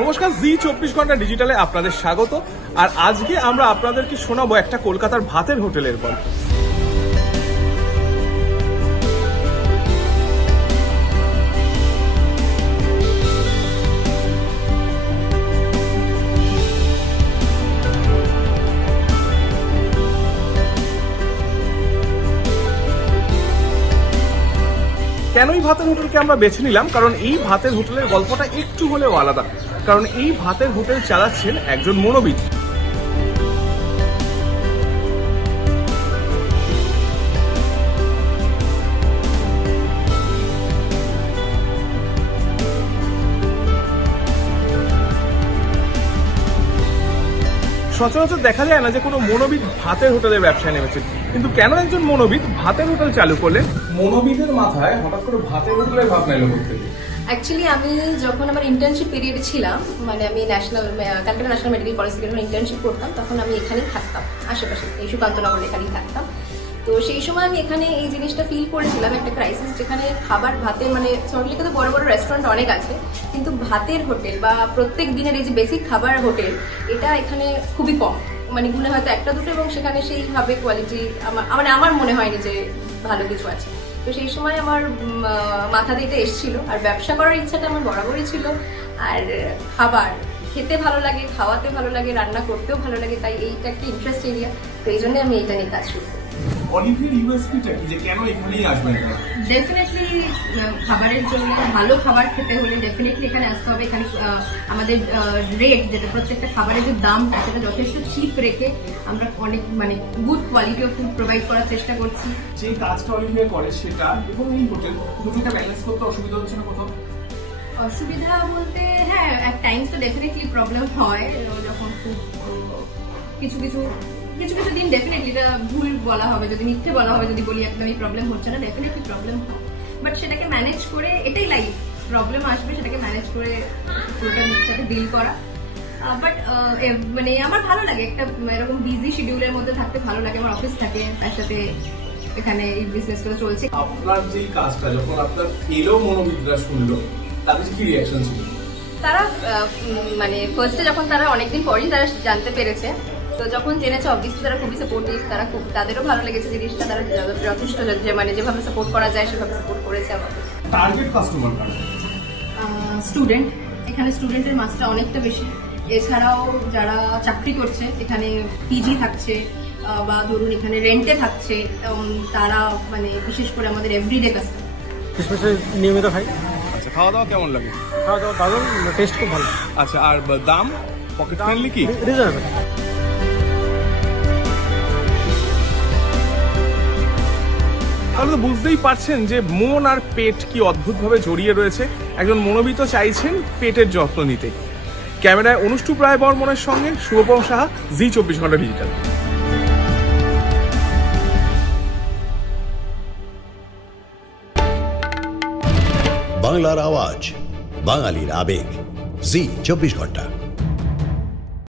নমস্কার, জি 24 ঘন্টা ডিজিটালে আপনাদের স্বাগত। আর আজকে আমরা আপনাদেরকে শোনাবো একটা কলকাতার ভাতের হোটেলের গল্প। কেন এই ভাতের হোটেলকে আমরা বেছে নিলাম? কারণ এই ভাতের হোটেলের গল্পটা একটু হলেও আলাদা। কারণ এই ভাতের হোটেল চালাচ্ছেন একজন মনোবিদ। সচরাচর দেখা যায় না যে কোনো মনোবিদ ভাতের হোটেলের ব্যবসায় নেমেছেন, কিন্তু কেন একজন মনোবিদ ভাতের হোটেল চালু করলেন? মনোবিদের মাথায় হঠাৎ করে ভাতের হোটেলের ভাবনা এলো করতে। অ্যাকচুয়ালি আমি যখন আমার ইন্টার্নশিপ পিরিয়ডে ছিলাম, মানে আমি ক্যালকাটা ন্যাশনাল মেডিকেল কলেজ থেকে যখন ইন্টার্নশিপ করতাম, তখন আমি এখানেই থাকতাম, আশেপাশে এই সুকান্তনগর এখানেই থাকতাম। তো সেই সময় আমি এখানে এই জিনিসটা ফিল করেছিলাম, একটা ক্রাইসিস, যেখানে খাবার ভাতের মানে সল্টলেকে তো বড় বড় রেস্টুরেন্ট অনেক আছে, কিন্তু ভাতের হোটেল বা প্রত্যেক দিনের এই যে বেসিক খাবার হোটেল, এটা এখানে খুবই কম, মানে গুণে হয়তো একটা দুটো, এবং সেখানে সেইভাবে কোয়ালিটি আমার মনে হয়নি যে ভালো কিছু আছে। তো সেই সময় আমার মাথা দিয়ে এসেছিল, আর ব্যবসা করার ইচ্ছাটা আমার বরাবরই ছিল। আর খাবার খেতে ভালো লাগে, খাওয়াতে ভালো লাগে, রান্না করতেও ভালো লাগে, তাই এইটা একটা ইন্টারেস্ট এরিয়া। তো এই জন্য আমি এইটা নিয়ে কাজ শুরু করি। অলিভিয়ার ইউএসপিটা কি, যে কেন এখানেই আসবেন? ডেফিনেটলি খাবারের জন্য, ভালো খাবার খেতে হলে ডেফিনেটলি এখানে আসতে হবে। এখানে আমাদের রেট, যেটা প্রত্যেকটা খাবারের যে দামটা, সেটা যথেষ্ট চিপ রেখে আমরা অনেক মানে good quality of food provide করার চেষ্টা করছি। যে কাজটা অলিভিয়া করে সেটা এবং এই হোটেল দুটোকে ব্যালেন্স করতে অসুবিধা হচ্ছে না কোথাও? অসুবিধা বলতে হ্যাঁ, এক টাইমস তো ডেফিনেটলি প্রবলেম হয়, যখন খুব কিছু দিন ডেফিনেটলি এটা ভুল বলা হবে, যদি মিথ্যে বলা হবে, যদি বলি একদমই প্রবলেম হচ্ছে না, ডেফিনেটলি প্রবলেম হয়। বাট সেটাকে ম্যানেজ করে, এটাই লাইফ, প্রবলেম আসবে, সেটাকে ম্যানেজ করে পুরোটার সাথে ডিল করা। বাট মানে আমার ভালো লাগে, একটা এরকম বিজি শিডিউলের মধ্যে থাকতে ভালো লাগে। আমার অফিস থাকে, তার সাথে এখানে এই বিজনেসটা চলছে। আপনার যে কাজটা যখন আপনার ফেলো মনোবিদরা শুনলো, তাদের কি রিঅ্যাকশন ছিল? তারা মানে ফার্স্টে যখন তারা অনেকদিন পরই তারা জানতে পেরেছে, তো যখন জেনেছে অবভিয়াসলি তারা খুবই সাপোর্টিভ, তাদেরও ভালো লেগেছে জিনিসটা, তারা যথেষ্ট মানে যেভাবে সাপোর্ট করা যায় সেভাবে সাপোর্ট করেছে আমাকে। টার্গেট কাস্টমার স্টুডেন্ট, এখানে স্টুডেন্টের মাত্রা অনেকটা বেশি। এছাড়াও যারা চাকরি করছে, এখানে পিজি থাকছে বা ধরুন এখানে রেন্টে থাকছে, তারা মানে বিশেষ করে আমাদের এভরিডে কাস্টমার। নিয়মিত খাই। আচ্ছা, খাওয়া দাওয়া কেমন লাগে? খাওয়া দাওয়া দারুণ, টেস্ট খুব ভালো। আচ্ছা, আর দাম পকেট ফ্রেন্ডলি কি? রিজনেবল। তাহলে তো বুঝতেই পারছেন যে মন আর পেট কি অদ্ভুতভাবে জড়িয়ে রয়েছে। একজন মনোবিদ চাইছেন পেটের যত্ন নিতে। ক্যামেরায় অনুষ্ঠুপ রায় বর্মনের সঙ্গে শুভপম সাহা, জি24 ঘন্টা ডিজিটাল। বাংলার আওয়াজ, বাঙালির আবেগ, জি24 ঘন্টা।